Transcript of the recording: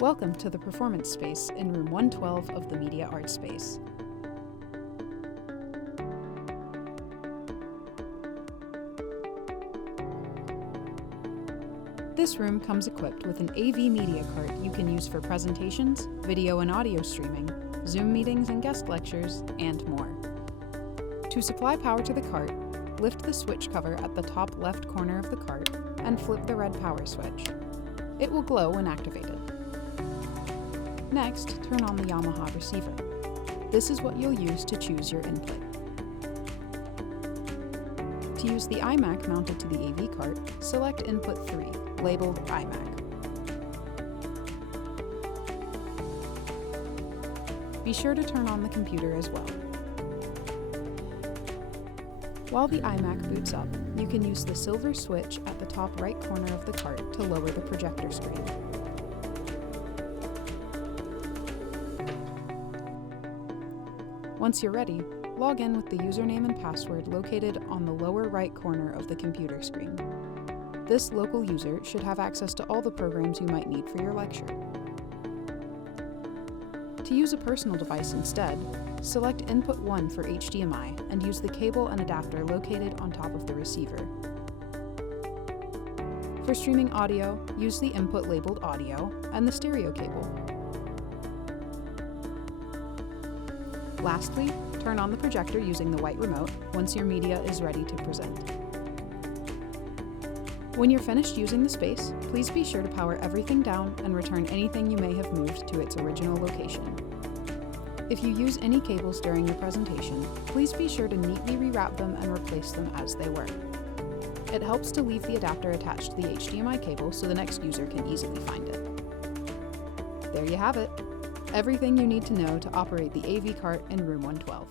Welcome to the performance space in room 112 of the Media Arts Space. This room comes equipped with an AV media cart you can use for presentations, video and audio streaming, Zoom meetings and guest lectures, and more. To supply power to the cart, lift the switch cover at the top left corner of the cart and flip the red power switch. It will glow when activated. Next, turn on the Yamaha receiver. This is what you'll use to choose your input. To use the iMac mounted to the AV cart, select Input 3, labeled iMac. Be sure to turn on the computer as well. While the iMac boots up, you can use the silver switch at the top right corner of the cart to lower the projector screen. Once you're ready, log in with the username and password located on the lower right corner of the computer screen. This local user should have access to all the programs you might need for your lecture. To use a personal device instead, select Input 1 for HDMI and use the cable and adapter located on top of the receiver. For streaming audio, use the input labeled Audio and the stereo cable. Lastly, turn on the projector using the white remote once your media is ready to present. When you're finished using the space, please be sure to power everything down and return anything you may have moved to its original location. If you use any cables during your presentation, please be sure to neatly rewrap them and replace them as they were. It helps to leave the adapter attached to the HDMI cable so the next user can easily find it. There you have it. Everything you need to know to operate the AV cart in room 112.